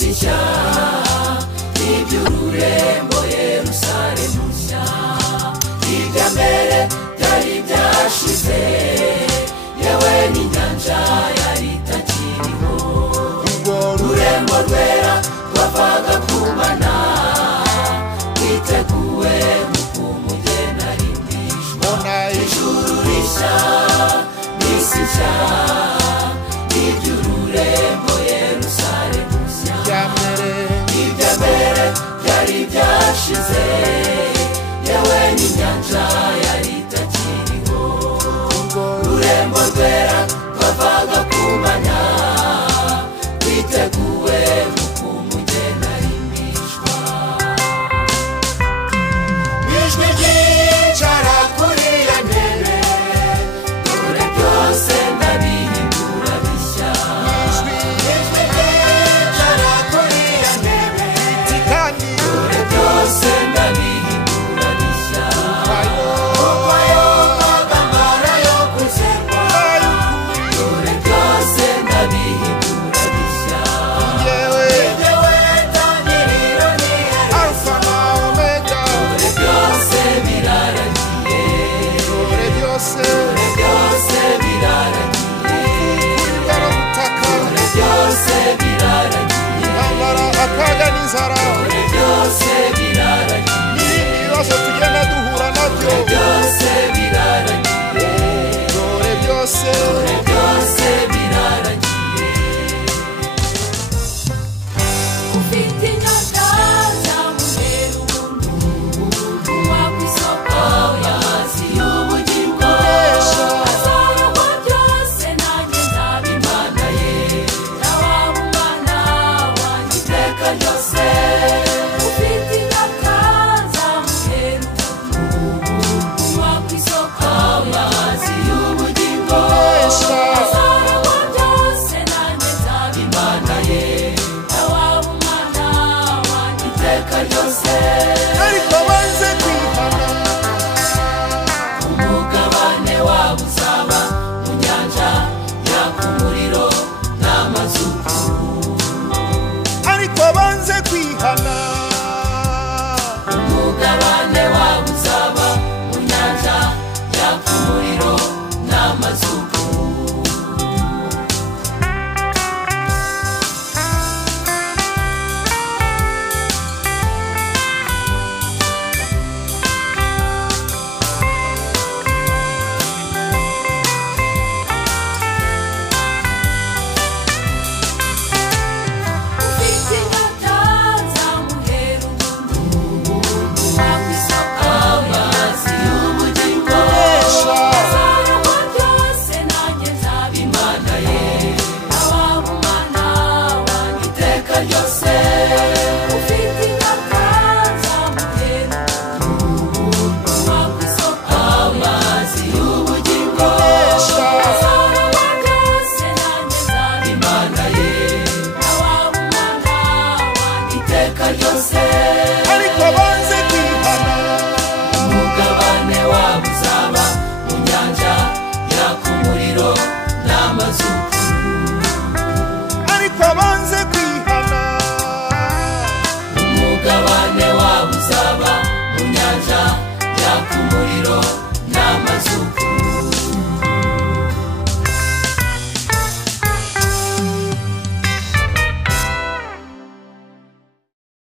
isi nshya iby'ururembo Yerusalemu nshya ibya mbere byari byashize yewe n'inyanja yari itakiriho urwo rurembo rwera rwavaga kumana twiteguwe nk'uko umugeni arimbishwa ijuru rishya n'isi nshya iby'ururembo Yerusalemu nshya ibya mbere byari byashize yewe n'inyanja yari itakiriho ururembo rwera rwavaga kumana twiteguwe nk'uko umugeni arimbishwa ijwi ryicara kuri iyo ntebe dore byose ndabihindura bishya ijwi ryicara kuri iyo ntebe dore byose ndabihindura bishya kuko yoga amara yo kuzerwa dore byose ndabihindura bishya yewe tangiriro n'iherezo dore byose biraragiye dore byose biraragiye dore byose biraragiye akaga n'inzara dore byose biraragiye ibibazo tugenda duhura nabyo byose biraragiye dore byose biraragiye ufite inyota zamuhera ubuntu wakwisoko y'amazi y'ubugingo azaragwa byose nanjye nzaba imana ye nawaba umwana wanjye iteka ryose ufite inyota zamuhera ubuntu wakwisoko y'amazi y'ubugingo azaragwa byose nanjye nzaba imana ye nawaba umwana wanjye iteka ryose ariko banze kwihana umugabane wabo uzaba mu nyanja yaka umuriro n'amazuku ariko banze kwihana umugabane wabo uzaba mu nyanja yaka umuriro n'amazuku ufite inyota zamuhera ubuntu wakwisoko y'amazi y'ubugingo azaragwa byose nanjye nzaba imana ye nawaba umwana wanjye iteka ryose ufite inyota zamuhera ubuntu wakwisoko y'amazi y'ubugingo azaragwa byose nanjye nzaba imana ye nawaba umwana wanjye iteka ryose ariko banze kwihana umugabane wabo uzaba mu nyanja yaka umuriro n'amazuku ariko banze kwihana umugabane wabo uzaba mu nyanja yaka umuriro